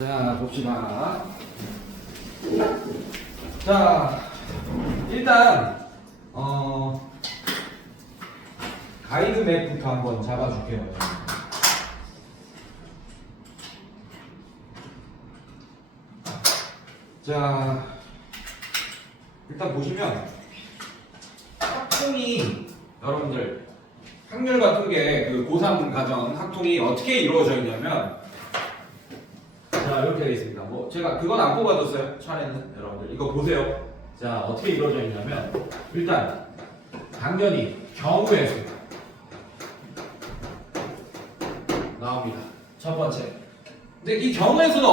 자, 봅시다. 자, 일단 가이드 맵부터 한번 잡아줄게요. 자, 일단 보시면 학통이 여러분들 확률 같은 게 그 고3 가정 학통이 어떻게 이루어져 있냐면 자, 이렇게 되어 있습니다. 뭐 제가 그건 안 뽑아줬어요. 차례는 여러분들 이거 보세요. 자, 어떻게 이루어져 있냐면 일단 당연히 경우의 수 나옵니다. 첫 번째. 근데 이 경우의 수는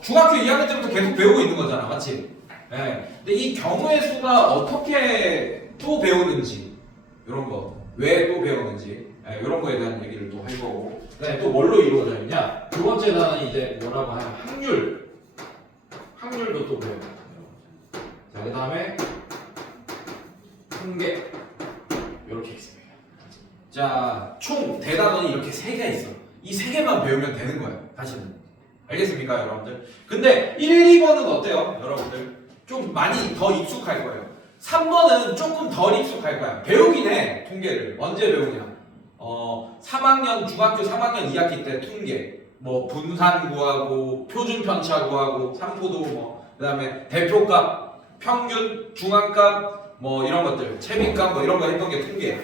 중학교 2학년 때부터 계속 배우고 있는 거잖아, 맞지? 네. 근데 이 경우의 수가 어떻게 또 배우는지 이런 거, 왜 또 배우는지 이런 거에 대한 얘기를 또 할 거고. 그다음에 또 뭘로 이루어져 있냐? 두 번째 단원이 이제 뭐라고 하면 확률도 또 배워요. 자, 그다음에 통계 이렇게 있습니다. 자, 총 대단원이 이렇게 3개 있어. 이 3개만 배우면 되는 거예요. 다시는. 알겠습니까, 여러분들? 근데 1, 2번은 어때요, 여러분들? 좀 많이 더 익숙할 거예요. 3번은 조금 덜 익숙할 거야. 배우긴 해, 통계를. 언제 배우냐? 중학교 3학년 2학기 때 통계, 뭐 분산 구하고, 표준 편차 구하고, 삼포도 그 다음에 대표값, 평균, 중앙값, 뭐 이런 것들, 채비값 뭐 이런 거 했던 게 통계예요.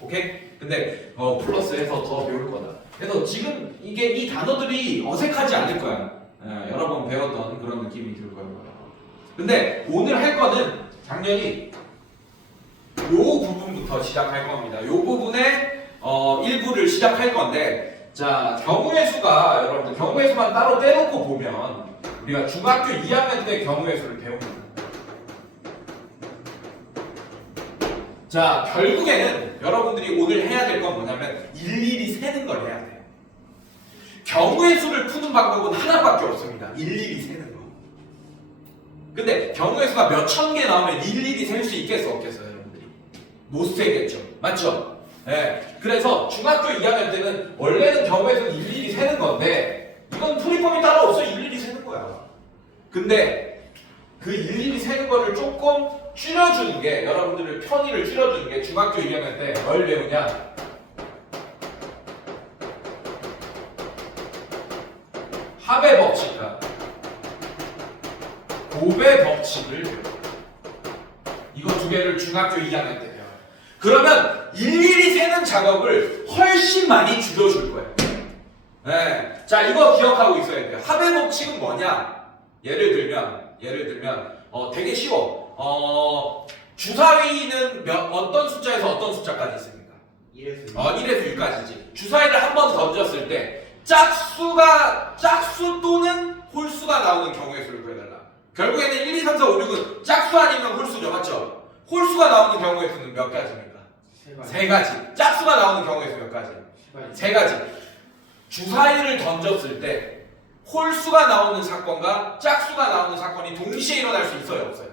오케이? 근데 플러스해서 더 배울 거다. 그래서 지금 이 단어들이 어색하지 않을 거야. 여러 번 배웠던 그런 느낌이 들 거예요. 근데 오늘 할 거는 당연히 요 부분부터 시작할 겁니다. 요 부분에 일부를 시작할 건데, 자, 경우의 수가 여러분들 경우의 수만 따로 떼놓고 보면 우리가 중학교 2학년 때 경우의 수를 배웁니다. 자, 결국에는 여러분들이 오늘 해야 될 건 뭐냐면 일일이 세는 걸 해야 돼요. 경우의 수를 푸는 방법은 하나밖에 없습니다. 일일이 세는 거. 근데 경우의 수가 몇 천 개 나오면 일일이 셀 수 있겠어, 없겠어요, 여러분들이? 못 세겠죠. 맞죠? 네. 그래서 중학교 2학년 때는 원래는 경우의 수는 일일이 세는 건데 이건 풀이법이 따로 없어. 일일이 세는 거야. 근데 그 일일이 세는 거를 조금 줄여주는 게, 여러분들의 편의를 줄여주는 게 중학교 2학년 때 뭘 배우냐? 합의 법칙과 곱의 법칙을 배워요. 이거 두 개를 중학교 2학년 때 배워요. 그러면 일일이 세는 작업을 훨씬 많이 줄여줄 거예요. 네. 자, 이거 기억하고 있어야 돼요. 합의 법칙은 뭐냐? 예를 들면 되게 쉬워. 주사위는 어떤 숫자에서 어떤 숫자까지 있습니까? 1에서 6까지지. 주사위를 한 번 던졌을 때 짝수 또는 홀수가 나오는 경우의 수를 구해달라. 결국에는 1, 2, 3, 4, 5, 6은 짝수 아니면 홀수죠, 맞죠? 홀수가 나오는 경우의 수는 몇 가지입니까? 세 가지. 짝수가 나오는 경우의 수 몇 가지? 세 가지. 주사위를 던졌을 때 홀수가 나오는 사건과 짝수가 나오는 사건이 동시에 일어날 수 있어요, 없어요?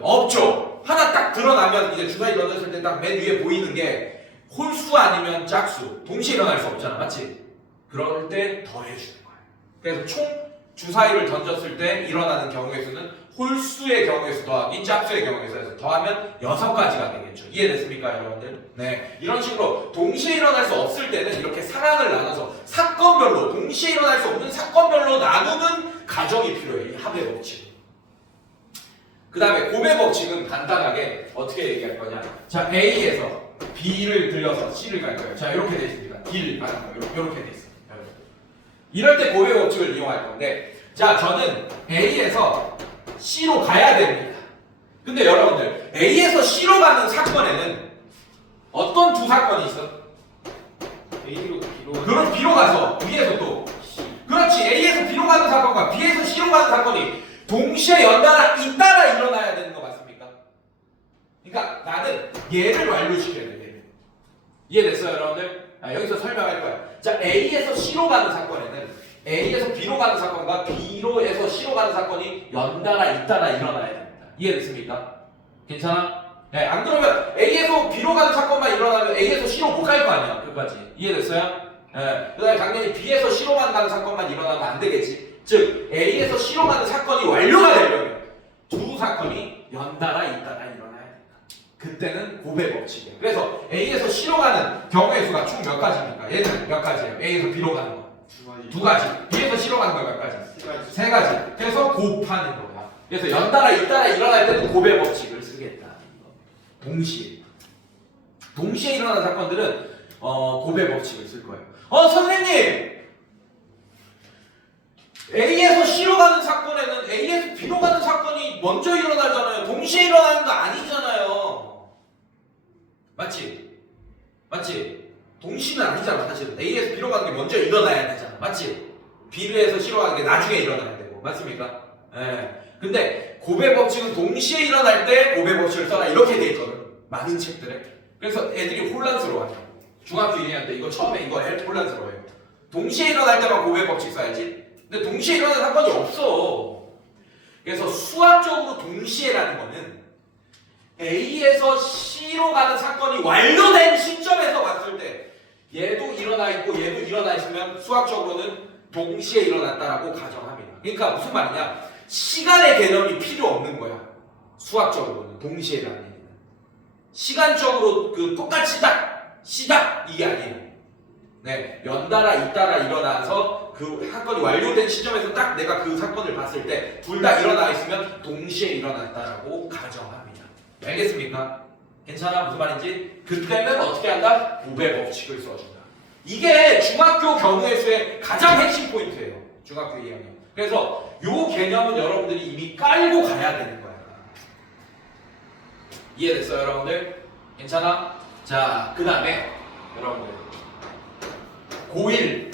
없죠. 하나 딱 드러나면 이제 주사위 던졌을 때 딱 맨 위에 보이는 게 홀수 아니면 짝수. 동시에 일어날 수 없잖아, 맞지? 그럴 때 더해주는 거예요. 그래서 총 주사위를 던졌을 때 일어나는 경우의 수는 홀수의 경우의 수 더하기 짝수의 경우의 수에서 더하면 6가지가 되겠죠. 이해됐습니까, 여러분들? 네. 이런 식으로 동시에 일어날 수 없을 때는 이렇게 상황을 나눠서 사건별로, 동시에 일어날 수 없는 사건별로 나누는 가정이 필요해요. 이 합의 법칙. 그 다음에 곱의 법칙은 간단하게 어떻게 얘기할 거냐. 자, A에서 B를 들려서 C를 갈 거예요. 자, 이렇게 돼 있습니다. D를 가는 거예요. 이렇게 돼 있어요. 이럴 때 곱의 법칙을 이용할 건데, 자, 저는 A에서 C로 가야 됩니다. 근데 여러분들, A에서 C로 가는 사건에는 어떤 두 사건이 있어? A로 B로 그럼 B로 가서 B에서 또 그렇지. A에서 B로 가는 사건과 B에서 C로 가는 사건이 동시에 연달아 잇따라 일어나야 되는 거 맞습니까? 그러니까 나는 얘를 완료시켜야 돼. 얘를. 이해됐어요, 여러분들? 여기서 설명할 거야. 자, A에서 C로 가는 사건에는 A에서 B로 가는 사건과 B로에서 C로 가는 사건이 연달아 잇따라 일어나야 됩니다. 이해됐습니까? 괜찮아? 네, 안 그러면 A에서 B로 가는 사건만 일어나면 A에서 C로 못 갈 거 아니야, 끝까지. 이해됐어요? 네, 그 다음에 당연히 B에서 C로 간다는 사건만 일어나면 안 되겠지. 즉 A에서 C로 가는 사건이 완료가 되려면 두 사건이 연달아 잇따라 일어나야 된다. 그때는 고배 법칙이에요. 그래서 A에서 C로 가는 경우의 수가 총 몇 가지입니까? 얘는 몇 가지예요? A에서 B로 가는 거 두 가지, B에서 C로 가는 거 몇 가지? 세 가지. 그래서 곱하는 거야. 그래서 연달아 잇따라 일어날 때는 고배 법칙을 쓰겠다. 동시에 일어나는 사건들은 고배 법칙을 쓸 거예요. 선생님! A에서 C로 가는 사건에는 A에서 B로 가는 사건이 먼저 일어나잖아요. 동시에 일어나는 거 아니잖아요. 맞지? 동시는 아니잖아 사실은. A에서 B로 가는 게 먼저 일어나야 되잖아. 맞지? B에서 C로 가는 게 나중에 일어나야 되고. 맞습니까? 예. 근데 고배 법칙은 동시에 일어날 때 고배 법칙을 써라 이렇게 돼 있거든. 많은 책들에. 그래서 애들이 혼란스러워요. 중학교 2학년 때 이거 처음에 이거 혼란스러워요. 동시에 일어날 때만 고배 법칙 써야지. 근데 동시에 일어나는 사건이 없어. 그래서 수학적으로 동시에라는 거는 A에서 C로 가는 사건이 완료된 시점에서 봤을 때 얘도 일어나 있고 얘도 일어나 있으면 수학적으로는 동시에 일어났다라고 가정합니다. 그러니까 무슨 말이냐? 시간의 개념이 필요 없는 거야. 수학적으로는 동시에라는 얘기는 시간적으로 똑같이 딱 시작 이게 아니에요. 네, 연달아 잇따라 일어나서 그 사건이 완료된 시점에서 딱 내가 그 사건을 봤을 때 둘 다 일어나 있으면 동시에 일어났다라고 가정합니다. 알겠습니까? 괜찮아? 무슨 말인지? 그때는 어떻게 한다? 고배 법칙을 써준다. 이게 중학교 경우의 수의 가장 핵심 포인트예요. 중학교 2학년. 그래서 요 개념은 여러분들이 이미 깔고 가야 되는 거야. 이해됐어요, 여러분들? 괜찮아? 자, 그 다음에 여러분들 고1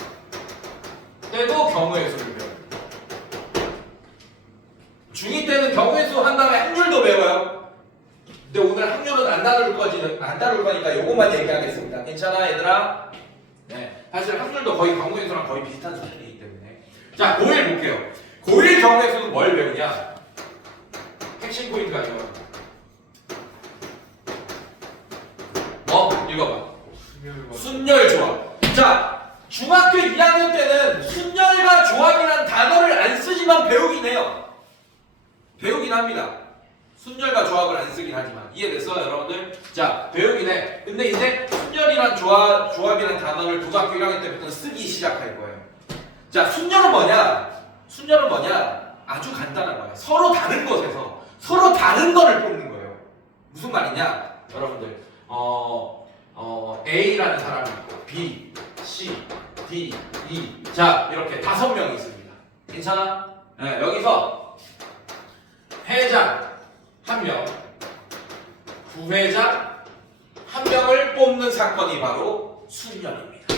때도 경우의 수를 배워요. 중2 때는 경우의 수 한 다음에 확률도 배워요. 근데 오늘 확률은 안 다룰 거니까 이것만 얘기하겠습니다. 괜찮아, 얘들아? 네, 사실 확률도 거의 경우의 수랑 거의 비슷한 수준이기 때문에. 자, 고1 볼게요. 고1 경우의 수는 뭘 배우냐? 핵심 포인트가 이거. 읽어봐. 순열 조합. 자, 중학교 2학년 때는 순열과 조합이라는 단어를 안 쓰지만 배우긴 해요. 배우긴 합니다. 순열과 조합을 안 쓰긴 하지만. 이해됐어, 여러분들? 자, 배우긴 해. 근데 이제 순열이란 조합이라는 단어를 고등학교 1학년 때부터 쓰기 시작할 거예요. 자, 순열은 뭐냐? 아주 간단한 거야. 서로 다른 것에서 서로 다른 거를 뽑는 거예요. 무슨 말이냐? 여러분들, A라는 사람이 있고 B, C, D, E. 자, 이렇게 5명이 있습니다. 괜찮아? 네, 여기서 회장 1명, 부회장 1명을 뽑는 사건이 바로 순열입니다.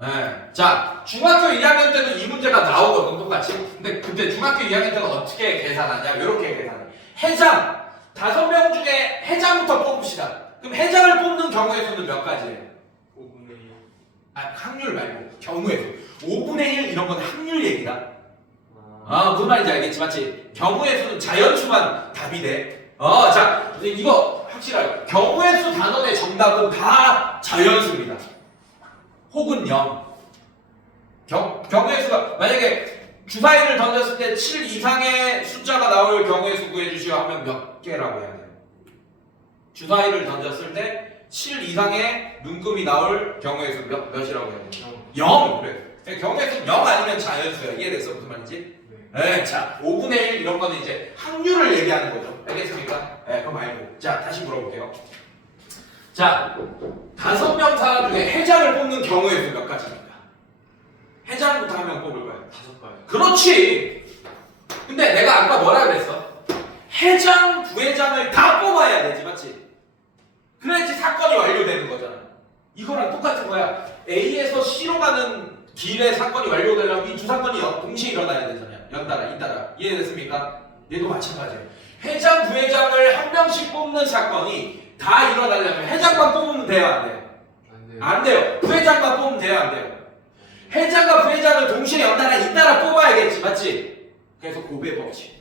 네. 자, 중학교 2학년 때도 이 문제가 나오거든, 똑같이. 근데 그때 중학교 2학년 때는 어떻게 계산하냐? 이렇게 계산해. 회장 5명 중에 회장부터 뽑읍시다. 그럼 회장을 뽑는 경우의 수는 몇 가지예요? 5분의 1. 확률 말고 경우의 수. 5분의 1 이런 건 확률 얘기다. 무슨 말인지 알겠지, 맞지? 경우의 수는 자연수만 답이 돼. 자, 이거 확실하게. 경우의 수 단원의 정답은 다 자연수입니다. 혹은 0. 경우의 수가 만약에 주사위를 던졌을 때 7 이상의 숫자가 나올 경우의 수 구해주시오 하면 몇 개라고 해야 돼요? 주사위를 던졌을 때 7 이상의 눈금이 나올 경우의 수 몇이라고 해야 돼요? 0. 그래. 경우의 수는 0 아니면 자연수야. 이해됐어? 무슨 말인지? 네. 자, 5분의 1 이런 거는 이제 확률을 얘기하는 거죠. 알겠습니까? 네, 그거 말고. 자, 다시 물어볼게요. 자, 5명 사람 중에 회장을 뽑는 경우의 수 몇 가지입니까? 회장부터 한 명 뽑을 거야. 5가지. 그렇지. 근데 내가 아까 뭐라 그랬어? 회장, 부회장을 다 뽑아야 되지, 맞지? 그래야지 사건이 완료되는 거잖아. 이거랑 똑같은 거야. A에서 C로 가는 길에 사건이 완료되려면 이 두 사건이 동시에 일어나야 되잖아요. 연달아, 잇따라. 이해됐습니까? 얘도 마찬가지예요. 회장, 부회장을 한 명씩 뽑는 사건이 다 일어나려면 회장만 뽑으면 돼요, 안 돼요? 안 돼요. 안 돼요. 부회장만 뽑으면 돼요, 안 돼요? 회장과 부회장을 동시에 연달아 잇따라 뽑아야겠지, 맞지? 그래서 고배 법칙.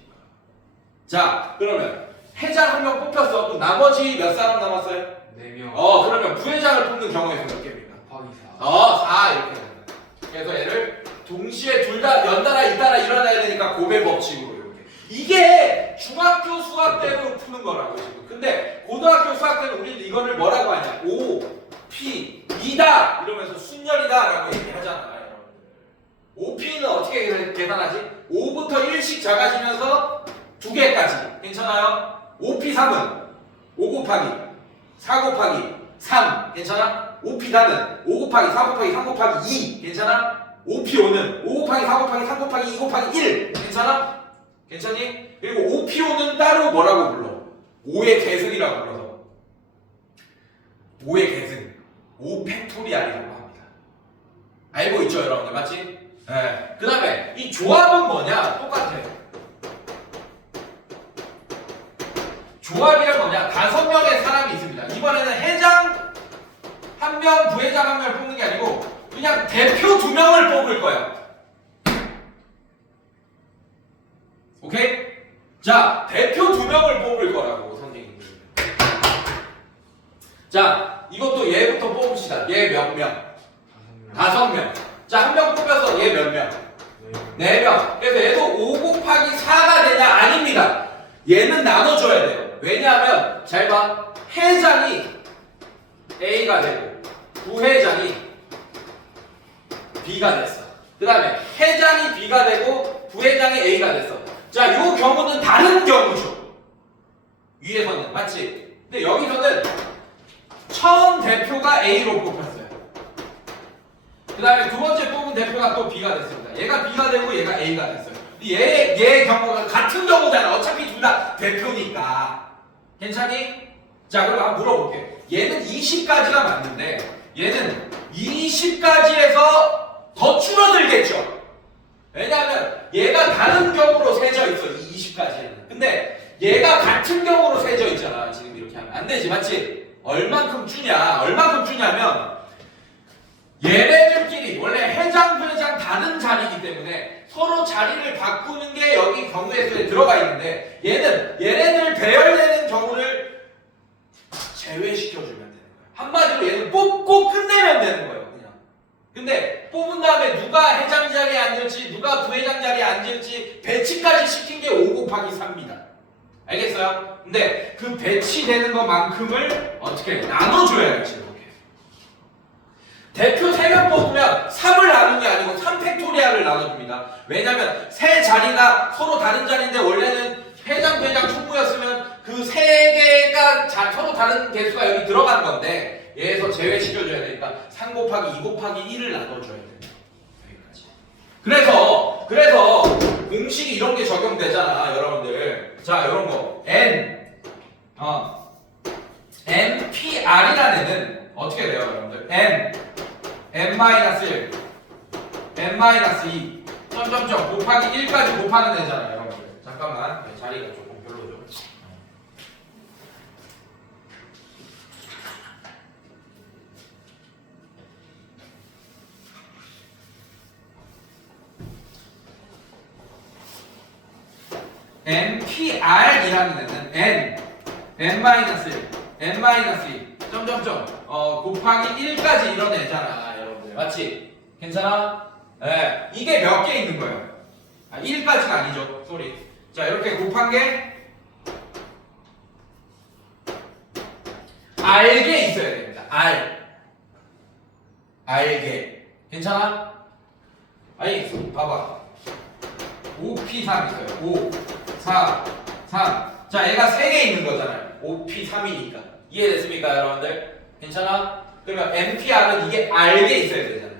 자, 그러면 회장 한 명 뽑혔어. 그럼 나머지 몇 사람 남았어요? 4명. 그러면 부회장을 뽑는 경우에서 몇 개입니까? 곱하기 4. 4 이렇게 됩니다. 그래서 얘를 동시에 둘 다 연달아 잇따라 일어나야 되니까 고배 법칙으로 이렇게. 이게 중학교 수학 때도 푸는 거라고 지금. 근데 고등학교 수학 때는 우리는 이거를 뭐라고 하냐? O, P, E다 이러면서 순열이다라고 얘기하잖아. OP는 어떻게 계산하지? 5부터 1씩 작아지면서 2개까지. 괜찮아요? OP3은 5 곱하기 4 곱하기 3. 괜찮아? OP4는 5 곱하기 4 곱하기 3 곱하기 2. 괜찮아? OP5는 5 곱하기 4 곱하기 3 곱하기 2 곱하기 1. 괜찮아? 괜찮니? 그리고 OP5는 따로 뭐라고 불러? 5의 계승이라고 불러서 5의 계승 5 팩토리알이라고 합니다. 알고 있죠 여러분들? 맞지? 네. 그 다음에 이 조합은 뭐냐? 똑같아. 조합이란 뭐냐? 5명의 사람이 있습니다. 이번에는 회장 1명, 부회장 1명을 뽑는 게 아니고 그냥 대표 2명을 뽑을 거야. 오케이? 자, 대표 2명을 뽑을 거라고 선생님들. 자, 이것도 얘부터 뽑읍시다. 얘 몇 명? 5명. 자, 1명 뽑아서 얘 몇 명? 4명. 그래서 얘도 5 곱하기 4가 되냐? 아닙니다. 얘는 나눠줘야 돼요. 왜냐하면 잘 봐. 회장이 A가 되고 부회장이 B가 됐어. 그 다음에 회장이 B가 되고 부회장이 A가 됐어. 자, 요 경우는 다른 경우죠. 위에서는 맞지? 근데 여기서는 처음 대표가 A로 뽑혔어요. 그 다음에 두 번째 뽑은 대표가 또 B가 됐습니다. 얘가 B가 되고 얘가 A가 됐어요. 얘 경우가 같은 경우잖아. 어차피 둘 다 대표니까. 괜찮니? 자, 그럼 한번 물어볼게. 얘는 20까지가 맞는데 얘는 20까지에서 더 줄어들겠죠. 왜냐하면 얘가 다른 경우로 세져 있어. 이 20까지는. 근데 얘가 같은 경우로 세져 있잖아. 지금 이렇게 하면 안 되지. 맞지? 얼만큼 주냐면 얘네들끼리 원래 회장, 부회장 다른 자리이기 때문에 서로 자리를 바꾸는 게 여기 경우의 수에 들어가 있는데 얘네들 배열되는 경우를 제외시켜주면 되는 거예요. 한마디로 얘는 뽑고 끝내면 되는 거예요. 그냥. 근데 뽑은 다음에 누가 회장 자리에 앉을지 누가 부회장 자리에 앉을지 배치까지 시킨 게 5 곱하기 3입니다. 알겠어요? 근데 그 배치되는 것만큼을 어떻게 나눠줘야지. 이렇게. 대표 3명 뽑으면 3을 나누는 게 아니고 3팩토리알을 나눠줍니다. 왜냐면 세 자리가 서로 다른 자리인데 원래는 회장, 부회장, 총무였으면 그 3개가 서로 다른 개수가 여기 들어간 건데 얘에서 제외시켜줘야 되니까 3 곱하기 2 곱하기 1을 나눠줘야 됩니다. 여기까지. 그래서 공식이 이런 게 적용되잖아, 여러분들. 자, 이런 거 NPR이라는 애는 어떻게 돼요, 여러분들? N-1 N-2 점점점 곱하기 1까지 곱하는 애잖아요, 여러분들. 잠깐만, 자리가 조금 별로죠. NPR이라는 애는 N-1 N-2 점점점 곱하기 1까지 이런 애잖아, 여러분들. 맞지? 괜찮아? 네. 이게 몇 개 있는 거예요? 1까지가 아니죠. 쏘리. 자, 이렇게 곱한 게 R개 있어야 됩니다. R개. 괜찮아? 아니, 봐봐. 5P3 있어요. 5, 4, 3. 자, 얘가 3개 있는 거잖아요. 5P3이니까. 이해됐습니까, 여러분들? 괜찮아? 그러면 NPR은 이게 R개 있어야 되잖아요.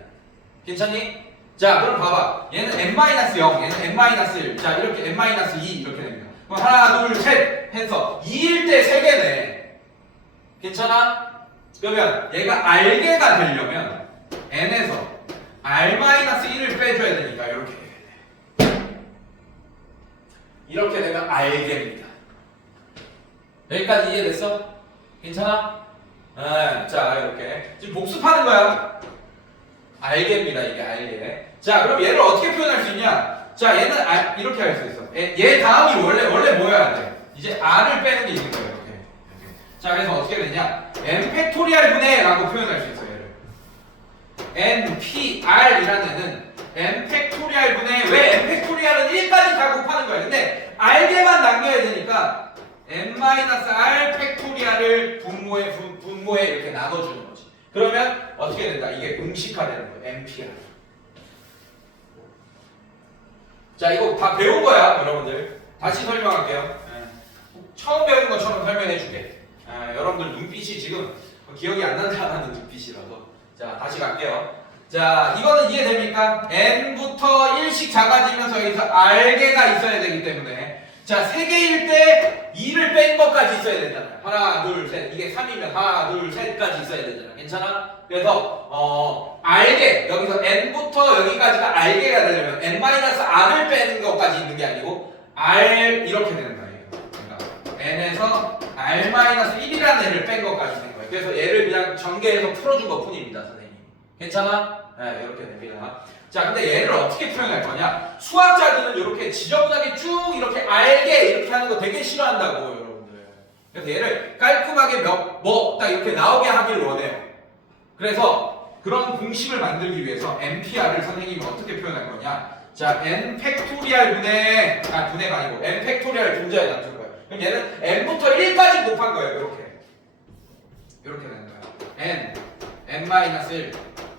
괜찮니? 자, 그럼 봐봐. 얘는 N-0, 얘는 N-1. 자, 이렇게 N-2 이렇게 됩니다. 그럼 하나, 둘, 셋 해서 2일 때 3개네. 괜찮아? 그러면 얘가 R개가 되려면 N에서 R-1을 빼줘야 되니까 이렇게 해야 돼. 이렇게 되면 R개입니다. 여기까지 이해됐어? 괜찮아? 네, 자, 이렇게 지금 복습하는 거야. R개입니다. 이게 R개. 자, 그럼 얘를 어떻게 표현할 수 있냐? 자, 얘는 이렇게 할 수 있어. 얘 다음이 원래 뭐여야 돼? 이제 R을 빼는 게 있는 거예요. 이렇게. 자, 그래서 어떻게 되냐? N 팩토리알 분의 라고 표현할 수 있어요. 얘를. NPR이라는 애는 n 팩토리알 분의 왜 n 팩토리알은 1까지 다 곱하는 거야. 근데 r개만 남겨야 되니까 n-r 팩토리알을 분모에 이렇게 나눠주는 거지. 그러면 어떻게 된다? 이게 공식화되는 거예요. npr. 자, 이거 다 배운 거야, 여러분들. 다시 설명할게요. 처음 배운 것처럼 설명해 줄게. 여러분들 눈빛이 지금 기억이 안 난다는 눈빛이라서. 자, 다시 갈게요. 자, 이거는 이해됩니까? n부터 1씩 작아지면서 여기서 r개가 있어야 되기 때문에 자, 3개일 때 2를 뺀 것까지 있어야 되잖아요. 하나, 둘, 셋. 이게 3이면 하나, 둘, 셋까지 있어야 되잖아. 괜찮아? 그래서 r개, 여기서 n부터 여기까지가 r개가 되려면 n-r을 빼는 것까지 있는 게 아니고 r 이렇게 되는 거예요. 그러니까 n에서 r-1이라는 애를 뺀 것까지 된 거예요. 그래서 얘를 그냥 전개해서 풀어준 것 뿐입니다, 선생님. 괜찮아? 네, 이렇게 됩니다. 자, 근데 얘를 어떻게 표현할 거냐? 수학자들은 이렇게 지저분하게 쭉 이렇게 알게 이렇게 하는 거 되게 싫어한다고, 여러분들. 그래서 얘를 깔끔하게 딱 이렇게 나오게 하길 원해요. 그래서 그런 공식을 만들기 위해서 NPR을 선생님이 어떻게 표현할 거냐? 자, n 팩토리알 분해가 아니고 n 팩토리알 분자에 놔둘 거예요. 그럼 얘는 n부터 1까지 곱한 거예요. 이렇게 되는 거예요. n-1,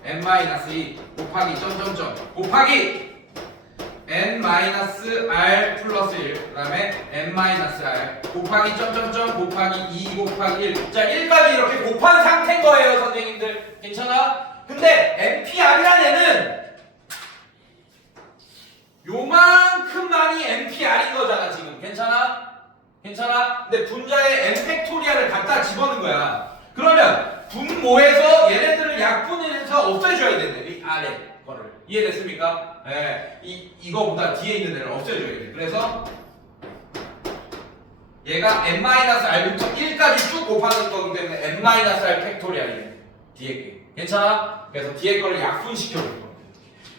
n-2 곱하기 점점점 곱하기 n-r 플러스 1 그 다음에 n-r 곱하기 점점점 곱하기 2 곱하기 1 자 1까지 이렇게 곱한 상태인 거예요, 선생님들. 괜찮아? 근데 NPR이라는 애는 요만큼만이 NPR인 거잖아 지금. 괜찮아? 괜찮아? 근데 분자에 n 팩토리알을 갖다 집어넣은 거야. 그러면 분모에서 얘네들을 약분해서 없애줘야 된대. 이 아래 거를. 이해됐습니까? 네. 이거보다 뒤에 있는 애를 없애줘야 돼. 그래서 얘가 n-r부터 1까지 쭉 곱하는 거기 때문에 n-r 팩토리알이래. 뒤에 게. 괜찮아? 그래서 뒤에 거를 약분시켜줄 겁니다.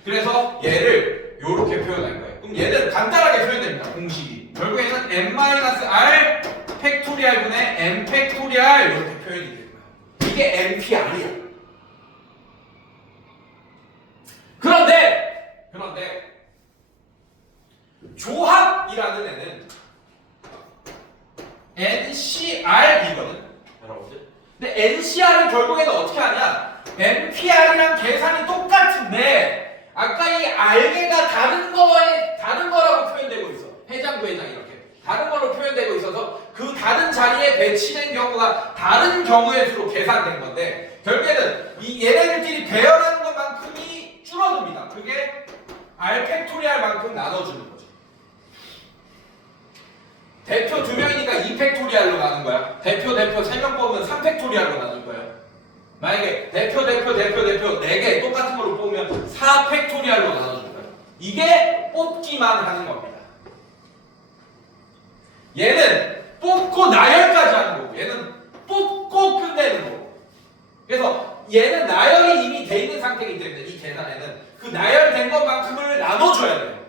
그래서 얘를 요렇게 표현할 거예요. 그럼 얘는 간단하게 표현됩니다. 공식이. 결국에는 n-r 팩토리알 분의 n 팩토리알 이렇게 표현이 돼요. 이게 NPR이야. 그런데 조합이라는 애는 NCR이거든, 여러분들. 근데 NCR은 결국에는 어떻게 하냐? NPR이랑 계산이 똑같은데 아까 이 R개가 다른 거라고 표현되고 있어. 해장도 해장 이렇게 다른 걸로 표현되고 있어서 그 다른 자리에 배치된 경우가 다른 경우의 수로 계산된 건데 결국에는 이 얘네들끼리 배열하는 것만큼이 줄어듭니다. 그게 R 팩토리알만큼 나눠주는 거죠. 대표 2명이니까 2 팩토리알로 나눈 거야. 대표 3명 뽑으면 3 팩토리알로 나눌 거예요. 만약에 대표 4개 똑같은 걸로 뽑으면 4 팩토리알로 나눠줄 거예요. 이게 뽑기만 하는 겁니다. 얘는 뽑고 나열까지 하는 거고 얘는 뽑고 끝내는 거고. 그래서 얘는 나열이 이미 돼 있는 상태이기 때문에 이 계산에는 그 나열된 것만큼을 나눠줘야 돼요.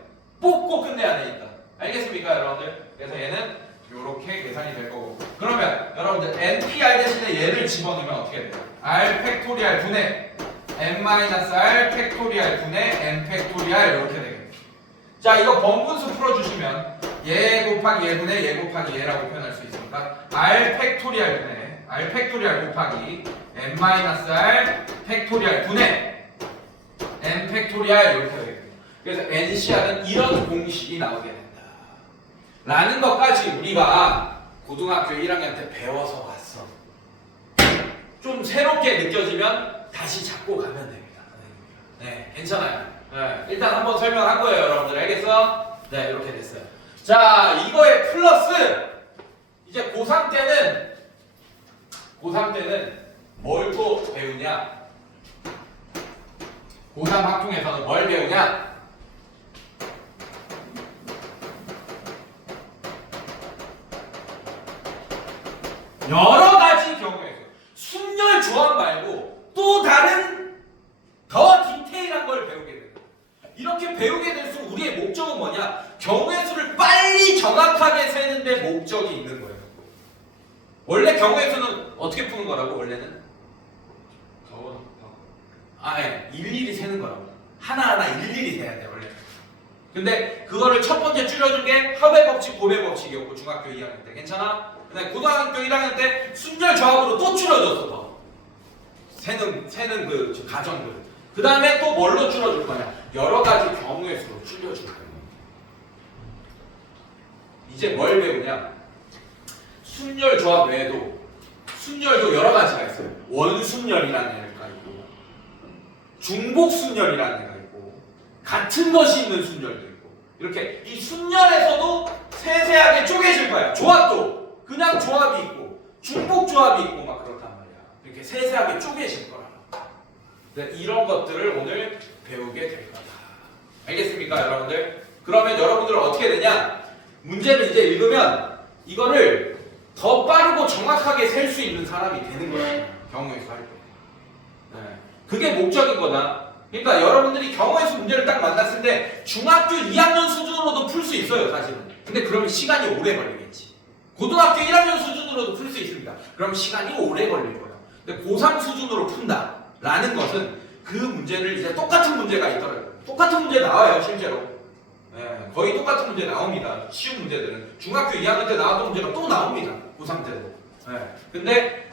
뽑고 끝내야 되니까. 알겠습니까, 여러분들? 그래서 얘는 이렇게 계산이 될 거고. 그러면 여러분들 NPR 대신에 얘를 집어넣으면 어떻게 돼요? R 팩토리알 분의 n-r 팩토리알 분의 n 팩토리알 이렇게 되겠죠. 자, 이거 번분수 풀어주시면 얘 곱하기 얘분의 얘 곱하기 얘라고 표현할 수 있으니까 R 팩토리알 분의 R 팩토리알 곱하기 n-r 팩토리알 분의 n 팩토리알 이렇게 되겠죠. 그래서 NCR은 이런 공식이 나오게 된다 라는 것까지 우리가 고등학교 1학년 때 배워서 왔어. 좀 새롭게 느껴지면 다시 잡고 가면 됩니다. 네, 괜찮아요. 네, 일단 한번 설명한 거예요, 여러분들. 알겠어? 네, 이렇게 됐어요. 자, 이거에 플러스 이제 고3 때는 뭘 또 배우냐? 고3 학통에서는 뭘 배우냐? 여러 가지 경우에서 순열 조합 말고 또 다른 더 디테일한 걸 배우게 돼요. 이렇게 배우게 될수록 우리의 목적은 뭐냐? 경우의 수를 빨리 정확하게 세는 데 목적이 있는 거예요. 원래 경우의 수는 어떻게 푸는 거라고? 원래는 일일이 세는 거라고. 하나하나 일일이 돼야 돼 원래. 근데 그거를 첫 번째 줄여준 게 합의 법칙, 곱의 법칙이었고 중학교 2학년 때 괜찮아? 근데 고등학교 1학년 때 순열 조합으로 또 줄여줬어 더. 세는 그 가정들. 그 다음에 또 뭘로 줄여줄 거냐? 여러 가지 경우의 수로 줄여줄 거야. 이제 뭘 배우냐? 순열 조합 외에도 순열도 여러 가지가 있어요. 원순열이라는 애가 있고, 중복순열이라는 애가 있고, 같은 것이 있는 순열도 있고, 이렇게 이 순열에서도 세세하게 쪼개질 거야. 조합도 그냥 조합이 있고, 중복 조합이 있고 막 그렇단 말이야. 이렇게 세세하게 쪼개질 거라. 이런 것들을 오늘 배우게 될 거다. 알겠습니까, 여러분들? 그러면 여러분들은 어떻게 되냐? 문제를 이제 읽으면 이거를 더 빠르고 정확하게 셀 수 있는 사람이 되는 거야. 경우의 수 할 때. 네. 그게 목적인 거다. 그러니까 여러분들이 경우의 수 문제를 딱 만났을 때 중학교 2학년 수준으로도 풀 수 있어요, 사실은. 근데 그러면 시간이 오래 걸리겠지. 고등학교 1학년 수준으로도 풀 수 있습니다. 그럼 시간이 오래 걸릴 거예요. 근데 고3 수준으로 푼다라는 것은 그 문제를 이제 똑같은 문제가 있더라고요. 똑같은 문제 나와요, 실제로. 네, 거의 똑같은 문제 나옵니다. 쉬운 문제들은 중학교 2학년 때 나왔던 문제가 또 나옵니다. 고3 때도. 네, 근데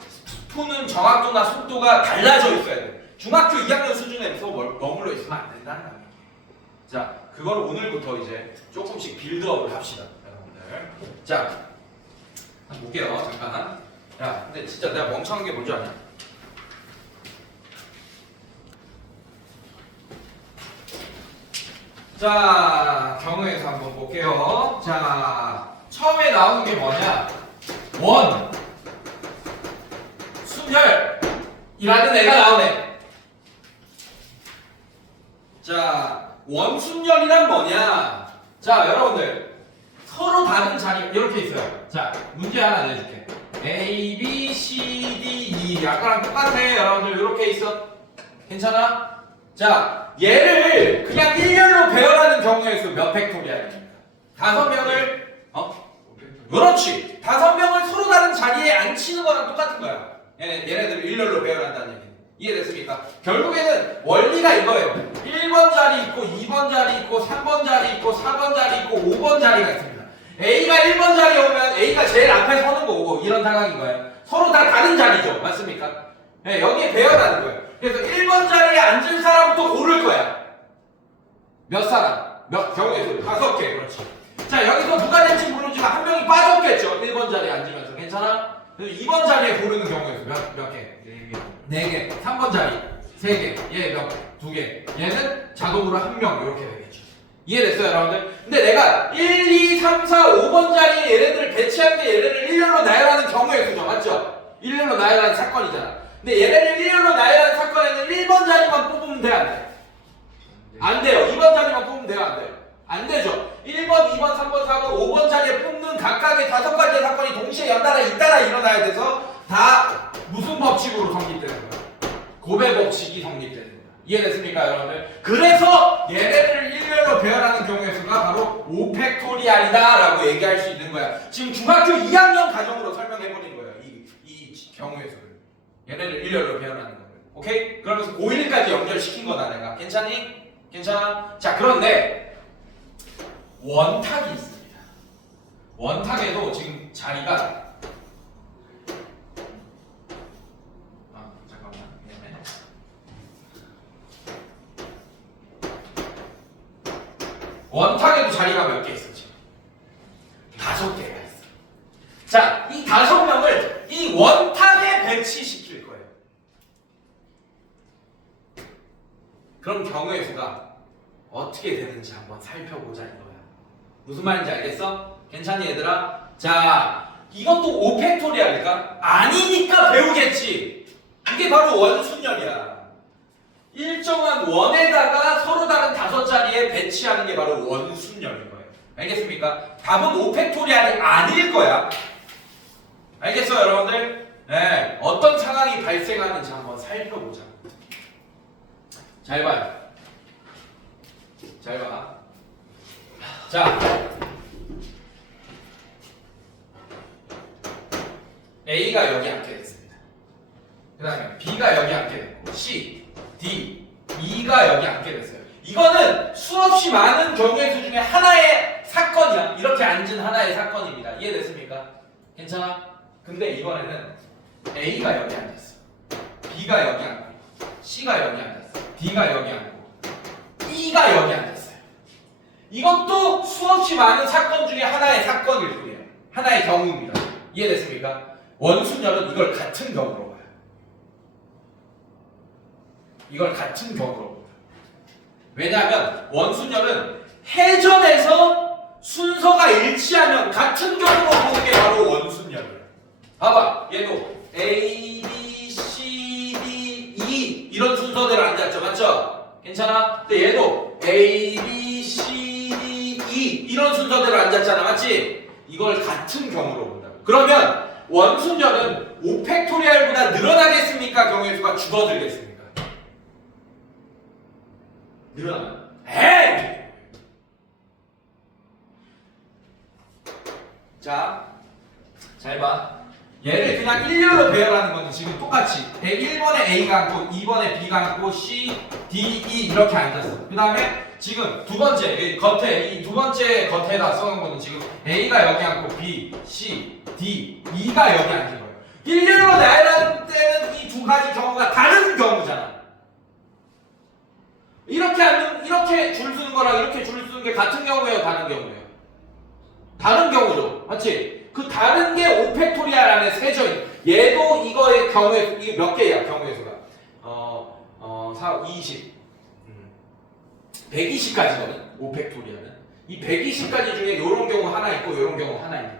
푸는 정확도나 속도가 달라져 있어야 돼. 중학교 2학년 수준에서 머물러 있으면 안 된다는 거예요. 자, 그걸 오늘부터 이제 조금씩 빌드업을 합시다, 여러분들. 자, 한번 볼게요. 잠깐. 야, 근데 진짜 내가 멍청한 게 뭔지 아냐? 자, 경우의 수 한번 볼게요. 자, 처음에 나오는 게 뭐냐? 원, 순열이라는 애가 나오네. 자, 원순열이란 뭐냐? 자, 여러분들 서로 다른 자리 이렇게 있어요. 자, 문제 하나 내줄게. A, B, C, D, E 아까랑 똑같아. 여러분들 이렇게 있어. 괜찮아? 자, 얘를 그냥 일렬로 배열하는 경우의 수 몇 팩토리알입니까? 5명을 그렇지. 5명을 서로 다른 자리에 앉히는 거랑 똑같은 거야. 얘네들을 일렬로 배열한다는 얘기는. 이해됐습니까? 결국에는 원리가 이거예요. 1번 자리 있고 2번 자리 있고 3번 자리 있고 4번 자리 있고 5번 자리가 있습니다. A가 1번 자리에 오면 A가 제일 앞에 서는 거고 이런 상황인 거예요. 서로 다 다른 자리죠. 맞습니까? 네, 여기에 배열하는 거예요. 그래서 1번 자리에 앉을 사람부터 고를 거야. 몇 사람? 몇 경우의 수 5개. 그렇지. 자, 여기서 누가 될지 모르지만 한 명이 빠졌겠죠. 1번 자리에 앉으면서. 괜찮아? 그래서 2번 자리에 고르는 경우의 수 몇 개? 4개. 3번 자리 3개. 얘 2개. 얘는 자동으로 1명 이렇게 되겠죠. 이해됐어요, 여러분들? 근데 내가 1, 2, 3, 4, 5번 자리에 얘네들을 배치할 때 얘네를 일렬로 나열하는 경우의 수죠. 맞죠? 일렬로 나열하는 사건이잖아. 근데 얘네를 일렬로 나열하는 사건에는 1번 자리만 뽑으면 돼, 안 돼? 안 돼요. 2번 자리만 뽑으면 돼요, 안 돼요? 안 되죠. 1번, 2번, 3번, 4번, 5번 자리에 뽑는 각각의 5가지의 사건이 동시에 연달아 잇따라 일어나야 돼서 다 무슨 법칙으로 성립되는 거야? 곱의 법칙이 성립되는 거야. 이해됐습니까, 여러분들? 그래서 얘네를 일렬로 배열하는 경우의 수가 바로 5팩토리알이다 라고 얘기할 수 있는 거야. 지금 중학교 2학년 가정으로 설명해버린 거예요. 이 경우의 수를. 얘네를 일렬로 배열하는 거예요. 오케이? 그러면서 고1까지 연결시킨 거다, 내가. 괜찮니? 괜찮아? 자, 그런데 원탁이 있습니다. 원탁에도 지금 자리가 잠깐만. 원탁에도 자리가 몇 개 있어, 지금? 5개가 있어. 자, 이 5명을 이 원탁에 배치시킬 거예요. 그럼 경우의 수가 어떻게 되는지 한번 살펴보자 이거야. 무슨 말인지 알겠어? 괜찮니, 얘들아? 자, 이것도 5팩토리알일까? 아니니까 배우겠지. 이게 바로 원순열이야. 일정한 원에다가 서로 다른 5자리에 배치하는 게 바로 원순열인 거예요. 알겠습니까? 답은 5팩토리알이 아닐 거야. 알겠어요, 여러분들? 네, 어떤 상황이 발생하는지 한번 살펴보자. 잘 봐요. 잘 봐. 자, A가 여기 앉게 됐습니다. 그 다음에 B가 여기 앉게 됐고 C, D, E가 여기 앉게 됐어요. 사건이야. 이렇게 앉은 하나의 사건입니다. 이해됐습니까? 괜찮아? 근데 이번에는 A가 여기 앉았어. B가 여기 앉고 C가 여기 앉았어. D가 여기 앉고 E가 여기 앉았어요. 이것도 수없이 많은 사건 중에 하나의 사건일 뿐이에요. 하나의 경우입니다. 이해됐습니까? 원순열은 이걸 같은 경우로 봐요. 이걸 같은 경우로 봐요. 왜냐하면 원순열은 해전에서 순서가 일치하면 같은 경우로 보는 게 바로 원순열이에요. 봐봐, 얘도 A, B, C, D, E 이런 순서대로 앉았죠, 맞죠? 괜찮아? 근데 얘도 A, B, C, D, E 이런 순서대로 앉았잖아, 맞지? 이걸 같은 경우로 본다고. 그러면 원순열은 5팩토리얼보다 늘어나겠습니까? 경우의 수가 줄어들겠습니까? 늘어나요. 에이! 자, 잘 봐. 얘를 그냥 일렬로 배열하는 건 지금 똑같이 1번에 A가 앉고 2번에 B가 앉고 C, D, E 이렇게 앉았어. 그 다음에 지금 두 번째 겉에 이 두 번째 겉에다 써놓은 거는 지금 A가 여기 앉고 B, C, D, E가 여기 앉은 거예요. 일렬로 나열하는 때는 이 두 가지 경우가 다른 경우잖아. 이렇게 줄 서는 거랑 이렇게 줄 서는 게 같은 경우예요, 다른 경우예요? 다른 경우죠, 맞지? 그 다른 게 5팩토리얼 안에 세져있는. 얘도 이거의 경우의 이게 몇 개야, 경우의 수가? 20, 120까지거든. 5팩토리얼은. 이 120까지 중에 이런 경우 하나 있고 이런 경우 하나 있는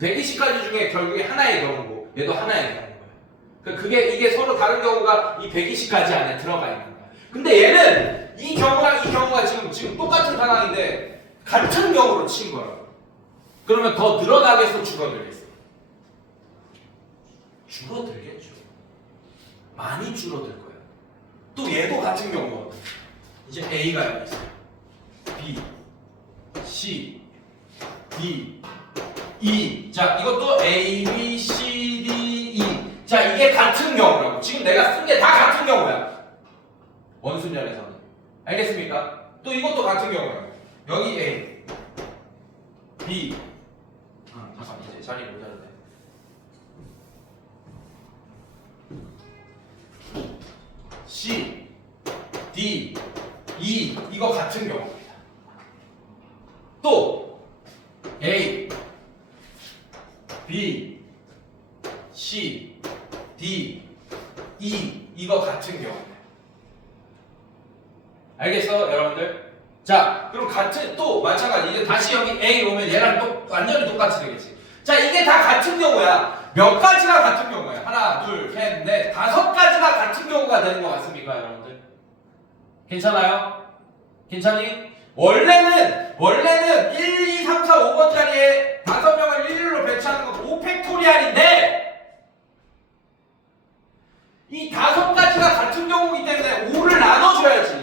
거야. 120까지 중에 결국에 하나의 경우고 얘도 하나의 경우인 거야. 그러니까 이게 서로 다른 경우가 이 120까지 안에 들어가 있는 거야. 근데 얘는 이 경우랑 이 경우가 지금 똑같은 상황인데 같은 경우로 친 거야. 그러면 더 늘어나겠어, 줄어들겠어? 줄어들겠죠. 많이 줄어들 거야. 또 얘도 같은 경우거든. 이제 A가 여기 있어. B, C, D, E. 자, 이것도 A, B, C, D, E. 자, 이게 같은 경우라고. 지금 내가 쓴 게 다 같은 경우야. 원순열에서는. 알겠습니까? 또 이것도 같은 경우야. 여기 A, B. 잠깐 이제 자리 모자르네. C, D, E 이거 같은 경우입니다. 또 A, B, C, D, E 이거 같은 경우입니다. 알겠어, 여러분들? 자, 그럼 같은 또 마찬가지. 이제 다시 여기 A 오면 얘랑 또 완전히 똑같이 되겠지. 자, 이게 다 같은 경우야. 몇 가지가 같은 경우야? 하나, 둘, 셋, 넷, 5가지가 같은 경우가 되는 것 같습니까, 여러분들? 괜찮아요? 괜찮니? 원래는 1, 2, 3, 4, 5번 자리에 5명을 일일로 배치하는 건 5팩토리얼인데 이 5가지가 같은 경우이기 때문에 5를 나눠줘야지.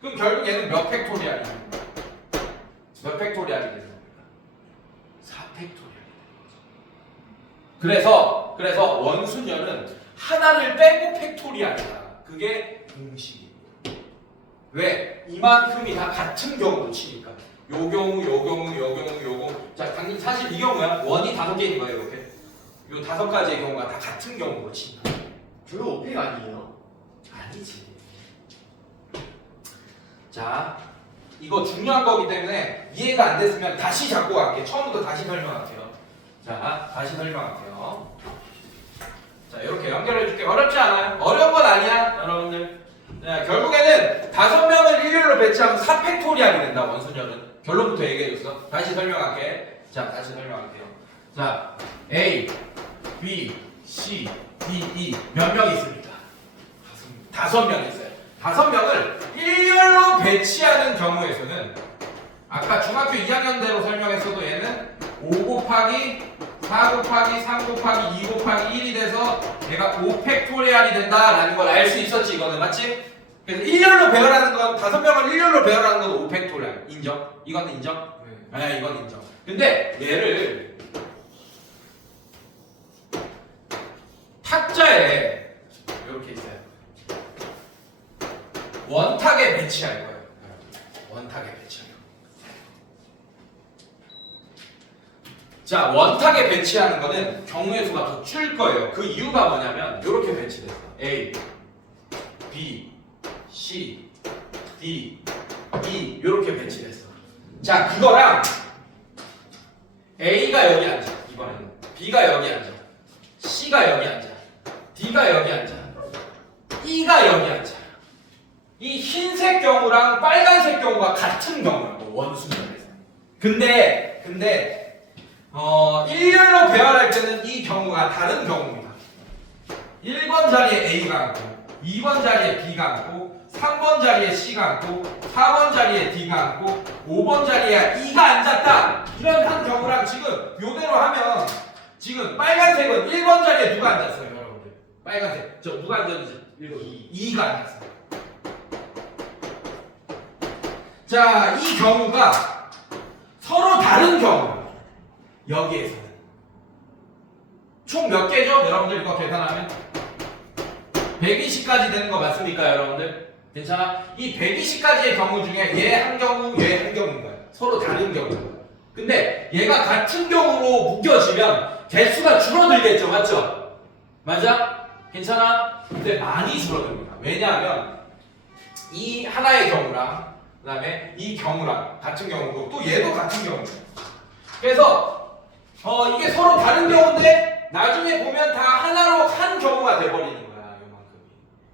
그럼 결국 얘는 몇 팩토리얼이 되는 거야? 몇 팩토리얼이 되는 겁니까? 4팩토리얼이 되는 거죠. 그래서 원순열은 하나를 빼고 팩토리얼이다. 그게 공식이에요. 왜? 이만큼이 다 같은 경우로 치니까. 요 경우, 요 경우, 요 경우, 요 경우. 자, 당연히 사실 이 경우야. 원이 5개인 거예요, 이렇게. 요 5가지의 경우가 다 같은 경우로 친다. 그거 5팩 아니에요? 아니지. 자, 이거 중요한 거기 때문에 이해가 안 됐으면 다시 잡고 갈게. 처음부터 다시 설명할게요. 자, 다시 설명할게요. 자, 이렇게 연결해 줄게. 어렵지 않아요? 어려운 건 아니야, 여러분들. 자, 결국에는 5명을 일렬로 배치하면 4팩토리얼이 된다, 원순열은. 결론부터 얘기해 줬어. 다시 설명할게. 자, 다시 설명할게요. 자, A, B, C, D, E 몇 명 있습니까? 5명 있어요. 5명을 일렬로 배치하는 경우에서는 아까 중학교 2학년대로 설명했어도 얘는 5 곱하기 4 곱하기 3 곱하기 2 곱하기 1이 돼서 얘가 5팩토리얼이 된다라는 걸 알 수 있었지, 이거는. 맞지? 그래서 일렬로 배열하는 건 5명을 일렬로 배열하는 건 5팩토리얼. 인정? 이건 인정? 네, 이건 인정. 근데 얘를 탁자에 이렇게 있어요. 원탁에 배치할 거예요. 원탁에 배치할 거예요. 자, 원탁에 배치하는 거는 경우의 수가 더 줄 거예요. 그 이유가 뭐냐면 이렇게 배치됐어. A, B, C, D, E 이렇게 배치됐어. 자, 그거랑 A가 여기 앉아. 이번에는 B가 여기 앉아. C가 여기 앉아. D가 여기 앉아. E가 여기 앉아. 이 흰색 경우랑 빨간색 경우가 같은 경우라고 원순열에서. 근데 일렬로 배열할 때는 이 경우가 다른 경우입니다. 1번 자리에 A가 앉고 2번 자리에 B가 앉고 3번 자리에 C가 앉고 4번 자리에 D가 앉고 5번 자리에 E가 앉았다. 이런 한 경우랑 지금 요대로 하면 지금 빨간색은 1번 자리에 누가 앉았어요, 여러분들? 빨간색. 저 누가 앉았는지 읽어. 2가 앉았어요. 자, 이 경우가 서로 다른 경우. 여기에서는 총 몇 개죠? 여러분들 이거 계산하면 120까지 되는 거 맞습니까, 여러분들? 괜찮아? 이 120까지의 경우 중에 얘 한 경우, 얘 한 경우인 거야. 서로 다른 경우인 거야. 근데 얘가 같은 경우로 묶여지면 개수가 줄어들겠죠, 맞죠? 맞아? 괜찮아? 근데 많이 줄어듭니다. 왜냐하면 이 하나의 경우랑 그 다음에 이 경우랑 같은 경우고 또 얘도 같은 경우예요. 그래서 이게 서로 다른 경우인데 나중에 보면 다 하나로 한 경우가 돼버리는 거야, 요만큼이.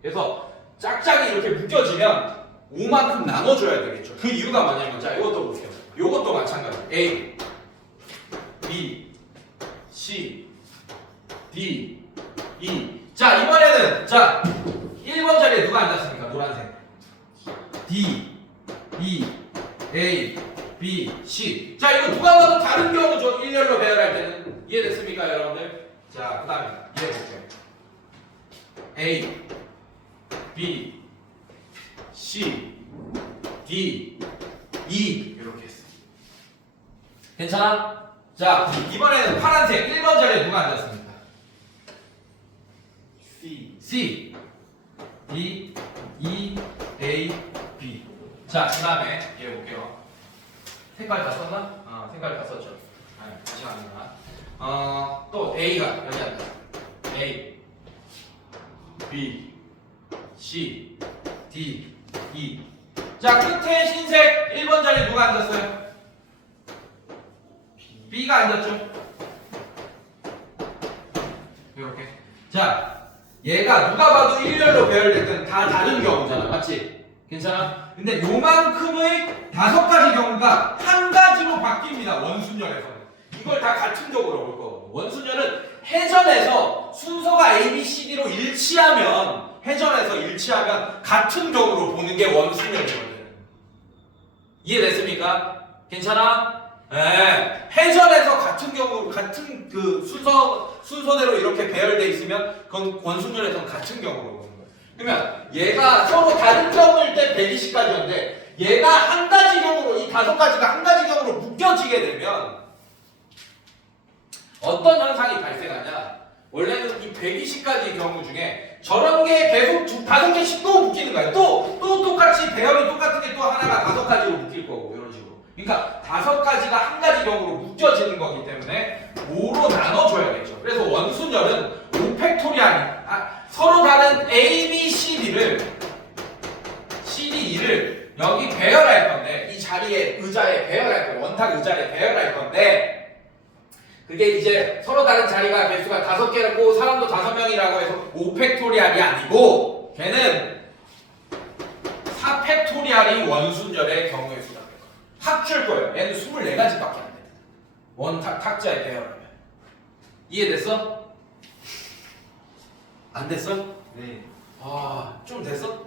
그래서 짝짝이 이렇게 묶여지면 5만큼 나눠줘야 되겠죠. 그 이유가 뭐냐면 자, 이것도 보세요. 이것도 마찬가지. A, B, C, D, E. 자, 이번에는 자 1번 자리에 누가 앉았습니까? 노란색. D, E, A, B, C. 자, 이거 누가 봐도 다른 경우죠. 일렬로 배열할 때는. 이해됐습니까, 여러분들? 자, 그 다음에 이해볼게요. A, B, C, D, E 이렇게 했어. 괜찮아? 자, 이번에는 파란색 1번 자리에 누가 앉았습니까? C, D, E, A, B. 자, 그 다음에 이해볼게요. 색깔 다 썼나? 색깔 다 썼죠. 네, 다시 갑니다. 또 A가 여기 앉아. A, B, C, D, E. 자, 끝에 흰색 1번 자리에 누가 앉았어요? B가 앉았죠. 이렇게. 자, 얘가 누가 봐도 일렬로 배열될 때는 다 다른 경우잖아, 맞지? 괜찮아? 근데 요만큼의 5가지 경우가 한 가지로 바뀝니다. 원순열에서는. 이걸 다 같은 경우로 볼 거거든요. 원순열은 해전에서 순서가 A, B, C, D로 일치하면 같은 경우로 보는 게 원순열이거든. 이해됐습니까? 괜찮아? 네. 해전에서 같은 경우 같은 그 순서대로 이렇게 배열돼 있으면 그건 원순열에서는 같은 경우로. 그러면 얘가 서로 다른 경우일 때 120가지였는데 얘가 한 가지 경우로 이 5가지가 한 가지 경우로 묶여지게 되면 어떤 현상이 발생하냐? 원래는 이 120가지 경우 중에 저런 게 계속 5개씩 또 묶이는 거예요. 또 똑같이 배열이 똑같은 게 또 하나가 5가지로 묶일 거고 이런 식으로. 그러니까 5가지가 한 가지 경우로 묶여지는 거기 때문에 5로 나눠줘야겠죠. 그래서 원순열은 5팩토리알 서로 다른 A, B, C, D를 여기 배열할 건데 이 자리에 의자에 배열할 거예요. 원탁 의자에 배열할 건데 그게 이제 서로 다른 자리가 개수가 5개라고 사람도 5명이라고 해서 5팩토리알이 아니고 걔는 4팩토리알이 원순열의 경우의 수다. 합줄 거예요. 얘는 24가지밖에 안 돼. 원탁 탁자에 배열하면. 이해됐어? 안 됐어? 네. 좀 됐어?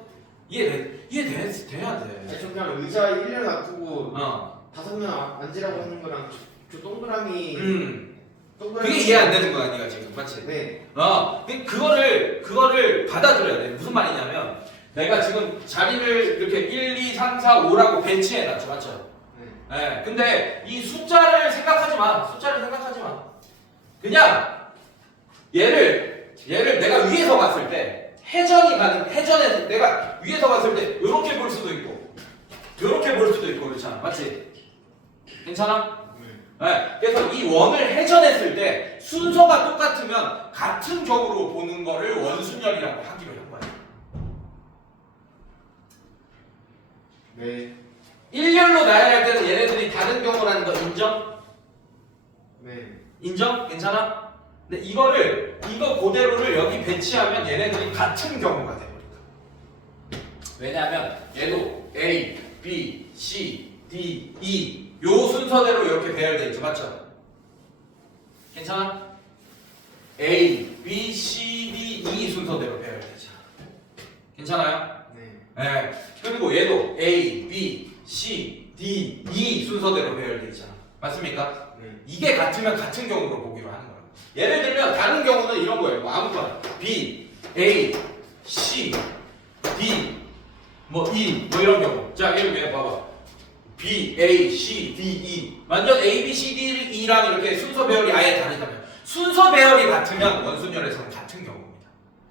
돼야 돼. 저 그냥 의자 1년 놔두고 어. 5명 앉으라고 하는 거랑 저 동그라미 그게 이해 안 되는 거야, 네가 지금, 맞지? 네. 그거를 받아들여야 돼. 무슨 말이냐면 내가 지금 자리를 이렇게 1, 2, 3, 4, 5라고 배치해놨죠, 맞죠? 네. 근데 이 숫자를 생각하지 마. 그냥 얘를 내가 위에서 봤을 때 해전에서 내가 위에서 봤을 때 이렇게 볼 수도 있고 이렇게 볼 수도 있고 그렇잖아, 맞지? 괜찮아? 네, 그래서 이 원을 회전했을 때 순서가 똑같으면 같은 격으로 보는 거를 원순열이라고 하기로 한 거예요. 네. 일렬로 나열할 때는 얘네들이 다른 경우라는 거 인정? 네. 인정? 괜찮아? 근데 이거 그대로를 여기 배치하면 얘네들이 같은 경우가 돼버린다. 왜냐하면 얘도 A, B, C, D, E 요 순서대로 이렇게 배열돼 있죠, 맞죠? 괜찮아? A, B, C, D, E 순서대로 배열되죠. 괜찮아요? 네. 네. 그리고 얘도 A, B, C, D, E 순서대로 배열돼 있잖아. 맞습니까? 네. 이게 같으면 같은 경우로 보기로 하는 거예요. 예를 들면 다른 경우는 이런 거예요. 뭐 아무거나 B, A, C, D, 뭐 E 뭐 이런 경우. 자, 이렇게 봐봐. B, A, C, D, E 완전 A, B, C, D, E랑 이렇게 순서 배열이 아예 다르다면 순서 배열이 같으면 원순열에서는 같은 경우입니다.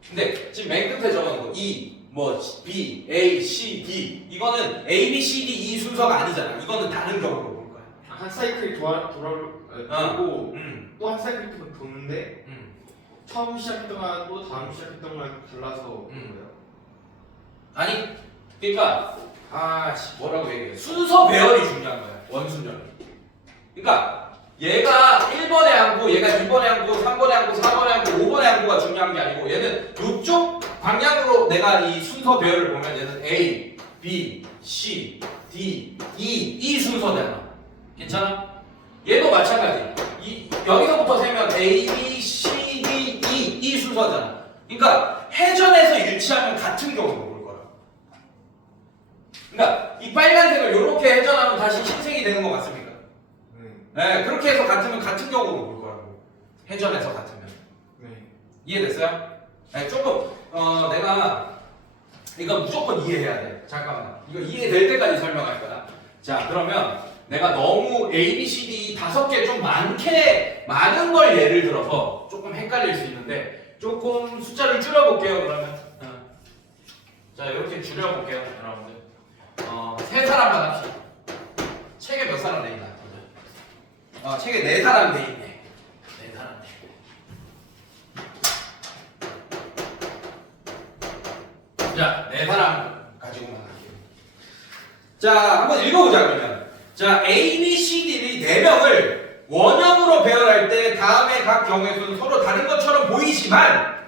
근데 지금 맨 끝에 적어놓은 거 E, 뭐 B, A, C, D 이거는 A, B, C, D, E 순서가 아니잖아. 이거는 다른 경우로 볼 거야. 한 사이클이 돌고 또 한 사이클이 도는데 처음 시작했던 거랑 또 다음 시작했던 거랑 달라서 그런 거예요? 아니, 그러니까 뭐라고 얘기해? 순서 배열이 중요한 거야. 원순열. 그러니까 얘가 1번에 앉고 얘가 2번에 앉고 3번에 앉고 4번에 앉고 5번에 앉고가 중요한 게 아니고 얘는 이쪽 방향으로 내가 이 순서 배열을 보면 얘는 A, B, C, D, E 순서잖아. 괜찮아? 얘도 마찬가지. 여기서부터 세면 A, B, C, D, E 순서잖아. 그러니까 회전해서 일치하면 같은 경우로 볼 거야. 그러니까 이 빨간색을 이렇게 회전하면 다시 흰색이 되는 거 맞습니까? 네, 그렇게 해서 같으면 같은 경우로 볼 거라고. 회전해서 같으면. 네. 이해됐어요? 네, 조금 내가 이거 무조건 이해해야 돼. 잠깐만. 이거 이해될 때까지 설명할 거야. 자, 그러면 내가 너무 A, B, C, D 5개 좀 많은 걸 예를 들어서 조금 헷갈릴 수 있는데 조금 숫자를 줄여볼게요. 그러면 자, 이렇게 줄여볼게요, 여러분들. 3사람만 합시다. 책에 몇 사람 돼 있나? 책에 4사람 돼 있네. 4사람 돼 있네. 자, 4사람 가지고만 할게요. 자, 한번 읽어보자, 그러면. 자, A, B, C, D 4명을 원형으로 배열할 때 다음에 각 경우의 수는 서로 다른 것처럼 보이지만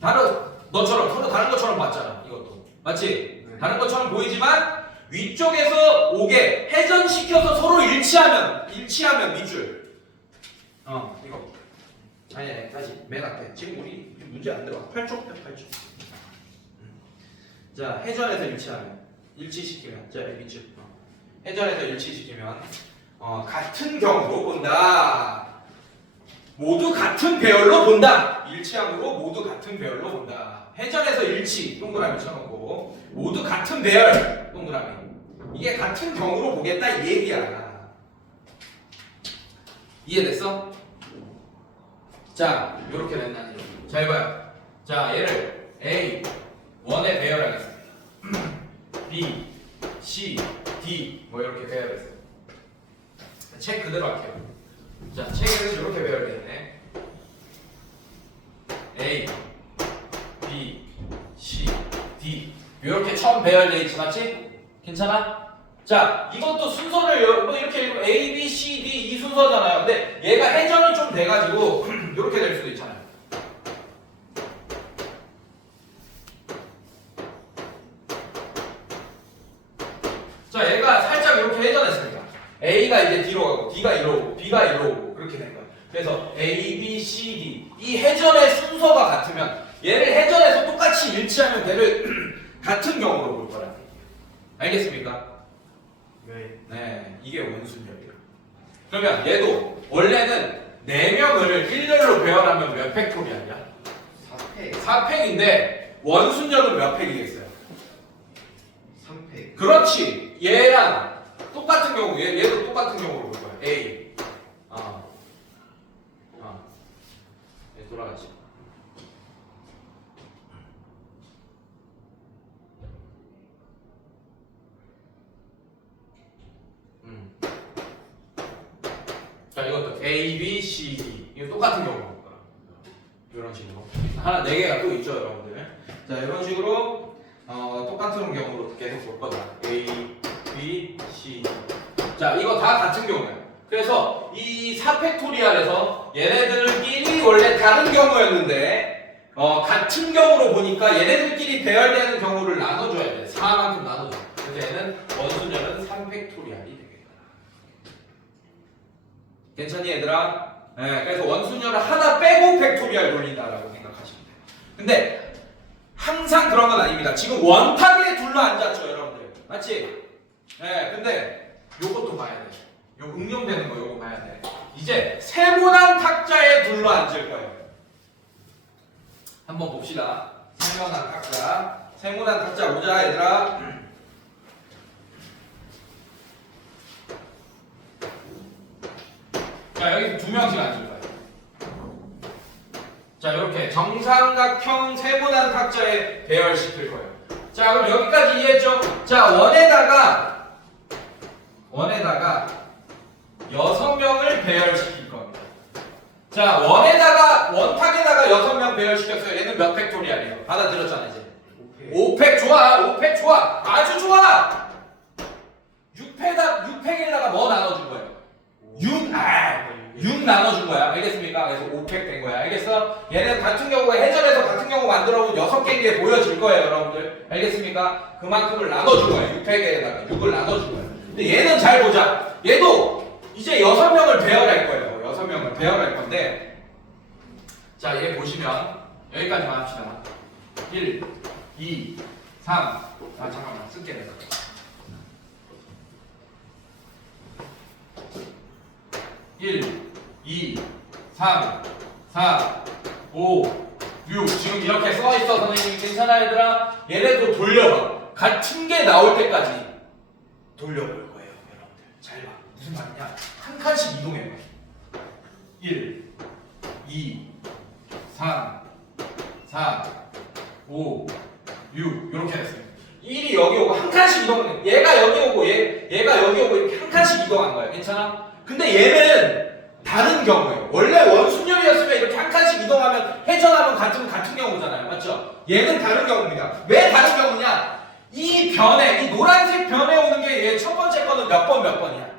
너처럼 서로 다른 것처럼 봤잖아. 이것도. 맞지? 네. 다른 것처럼 보이지만 위쪽에서 오게 회전시켜서 서로 일치하면 밑줄. 이거. 아니, 다시 맨 앞에. 지금 우리 문제 안 들어가. 8쪽. 자, 회전해서 일치시키면. 자, 밑줄. 회전해서 일치시키면 같은 경우로 본다. 모두 같은 배열로 본다. 일치함으로 모두 같은 배열로 본다. 회전해서 일치 동그라미 쳐놓고 모두 같은 배열 동그라미. 이게 같은 경우로 보겠다 이 얘기야. 이해됐어? 자, 이렇게 됐나지? 잘 봐요. 자, 얘를 A 1에 배열하겠습니다. B, C, D 뭐 이렇게 배열했어요. 책 그대로 할게요. 자, 책에는 이렇게 배열되어 있네. A, B, C, D 이렇게 처음 배열되어 있지, 맞지? 괜찮아? 자, 이것도 순서를 뭐 이렇게 읽으면 A, B, C, D 이 순서잖아요. 근데 얘가 회전이 좀 돼가지고 이렇게 될 수도 있잖아요. 자, 얘가 살짝 이렇게 회전했습니다. A가 이제 뒤로 가고 D가 이로 오고 B가 이로 오고 그렇게 된 거예요. 그래서 A, B, C, D 이 회전의 순서가 같으면 얘를 회전해서 똑같이 일치하면 걔를 같은 경우로 볼 거라. 알겠습니까? 네. 네, 이게 원순열이에요. 그러면 얘도 원래는 4명을 일렬로 배열하면 몇 팩토리알이야? 4팩. 4팩인데 원순열은 몇 팩이겠어요? 3팩. 그렇지. 얘랑 똑같은 경우, 얘도 똑같은 경우로 볼 거야. A. 얘 돌아가지. 이것도 A, B, C, D 이거 똑같은 경우가 거야. 이런 식으로 하나 4개가 또 있죠 여러분들. 자 이런 식으로 똑같은 경우로 계속 볼 거다. A, B, C, D. 자 이거 다 같은 경우야. 그래서 이 4팩토리알에서 얘네들끼리 원래 다른 경우였는데 같은 경우로 보니까 얘네들끼리 배열되는 경우를 나눠줘야 돼. 4만큼 나눠줘. 그래서 얘는 원순열은 3팩토리알이 되겠다. 괜찮니 얘들아? 네, 그래서 원순열을 하나 빼고 팩토리알 돌린다라고 생각하시면 돼요. 근데 항상 그런 건 아닙니다. 지금 원탁에 둘러앉았죠 여러분들. 맞지? 네, 근데 요것도 봐야 돼. 요 응용되는 거 요거 봐야 돼. 이제 세모난 탁자에 둘러앉을 거예요. 한번 봅시다. 세모난 탁자. 세모난 탁자 보자 얘들아. 자 여기 2명씩 앉을 거예요. 자 이렇게 정삼각형 세모난 탁자에 배열시킬 거예요. 자 그럼 여기까지 이해했죠? 자 원에다가 6명을 배열시킬 겁니다. 자 원탁에다가 6명 배열시켰어요. 얘는 몇 팩토리알이에요? 받아들였잖아 이제. 5팩 좋아. 5팩 좋아. 아주 좋아. 6팩에다가 뭐 나눠준 거예요? 6 나눠준 거야. 알겠습니까? 그래서 5팩 된 거야. 알겠어? 얘는 같은 경우에 해전에서 같은 경우 만들어본 6개 보여질 거예요, 여러분들. 알겠습니까? 그만큼을 나눠준 거야. 6팩에다가 6을 나눠준 거야. 근데 얘는 잘 보자. 얘도 이제 6명을 배열할 거예요. 6명을 배열할 건데, 자, 얘 보시면 여기까지만 합시다. 1, 2, 3. 잠깐만 쓸게 내가. 1, 2, 3, 4, 5, 6 지금 이렇게 써있어 선생님. 괜찮아 얘들아? 얘네도 돌려봐. 같은 게 나올 때까지 돌려볼 거예요 여러분들. 잘 봐. 무슨 말이냐? 한 칸씩 이동해. 1, 2, 3, 4, 5, 6 이렇게 됐어요. 1이 여기 오고 한 칸씩 이동해. 얘가 여기 오고 얘가 여기 오고 이렇게 한 칸씩 이동한 거야. 괜찮아? 근데 얘는 다른 경우예요. 원래 원순열이었으면 이렇게 한 칸씩 이동하면 회전하면 같은 경우잖아요. 맞죠? 얘는 다른 경우입니다. 왜 다른 경우냐? 이 변에, 이 노란색 변에 오는 게 얘 첫 번째 거는 몇 번이야?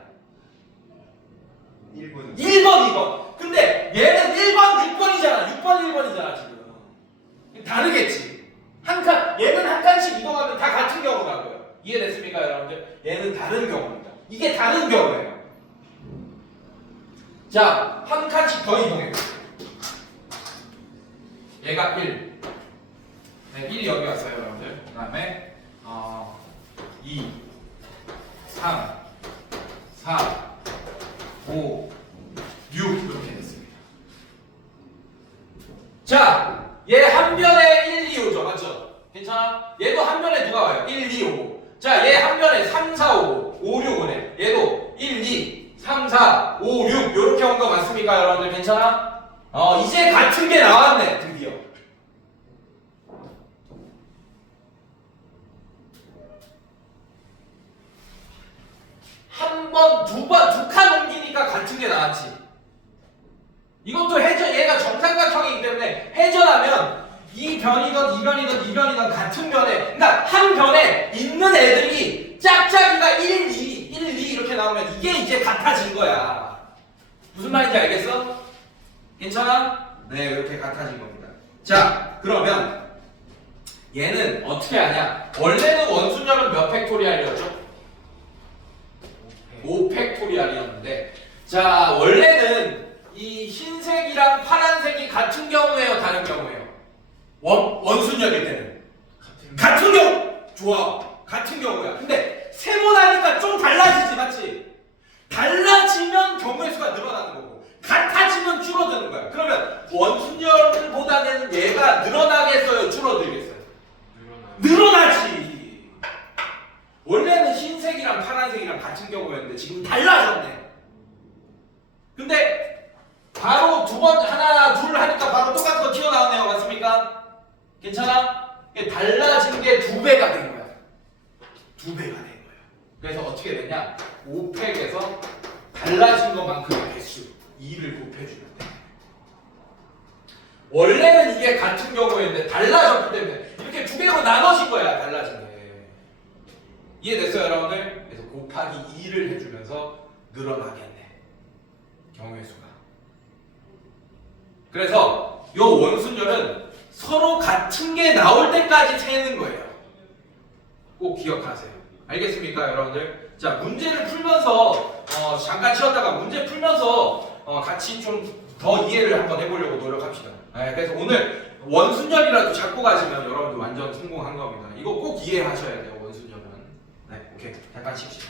1번. 2번. 근데 얘는 1번, 6번이잖아. 6번, 1번이잖아, 지금. 다르겠지? 얘는 한 칸씩 이동하면 다 같은 경우라고요. 이해됐습니까, 여러분들? 얘는 다른 경우입니다. 이게 다른 경우예요. 자, 한 칸씩 더 이동해. 얘가 1. 네, 1이 여기 왔어요, 여러분들. 그 다음에 2, 3, 4, 5, 6 이렇게 됐습니다. 자, 얘 한 변에 1, 2, 5죠, 맞죠? 괜찮아? 얘도 한 변에 누가 와요? 1, 2, 5. 자, 얘 한 변에 3, 4, 5, 5, 6 오네. 얘도 1, 2, 3, 4, 5, 6 이렇게 온 거 맞습니까, 여러분들? 괜찮아? 이제 같은 게 나왔네, 드디어. 한 번, 두 칸 옮기니까 같은 게 나왔지. 이것도 얘가 정삼각형이기 때문에 회전하면 이 변이든 이 변이든 이 변이든 같은 변에, 그러니까 한 변에 있는 애들이 짝짝이가 1, 2 이렇게 나오면 이게 이제 같아진 거야. 무슨 말인지 알겠어? 괜찮아? 네, 이렇게 같아진 겁니다. 자, 그러면 얘는 어떻게 하냐? 원래는 원순열은 몇 팩토리알이었죠? 5팩토리알이었는데, 자, 원래는 이 흰색이랑 파란색이 같은 경우예요, 다른 경우예요? 원순열일 때는 같은 경우. 좋아, 같은 경우야. 근데 세모나니까 좀 달라지지, 맞지? 달라지면 경우의 수가 늘어나는 거고, 같아지면 줄어드는 거야. 그러면 원순열보다는 얘가 늘어나겠어요, 줄어들겠어요? 늘어나지. 원래는 흰색이랑 파란색이랑 같은 경우였는데 지금 달라졌네. 근데 바로 하나, 둘 하니까 바로 똑같은 거 튀어나오네요. 맞습니까? 괜찮아? 달라진 게 2배가 된 거야. 2배가 된 거야. 그래서 어떻게 됐냐? 5팩에서 달라진 것만큼의 개수. 2를 곱해주면 돼. 원래는 이게 같은 경우였는데 달라졌기 때문에 이렇게 두 개로 나눠진 거야. 달라진 게. 이해됐어요 여러분들? 그래서 곱하기 2를 해주면서 늘어나겠네. 경우의 수가. 그래서 요 원순열은 서로 같은 게 나올 때까지 세는 거예요. 꼭 기억하세요. 알겠습니까 여러분들? 자 문제를 풀면서 잠깐 쉬었다가 문제 풀면서 같이 좀 더 이해를 한번 해보려고 노력합시다. 네, 그래서 오늘 원순열이라도 잡고 가시면 여러분들 완전 성공한 겁니다. 이거 꼭 이해하셔야 돼요 원순열은. 네, 오케이 잠깐 쉽시다.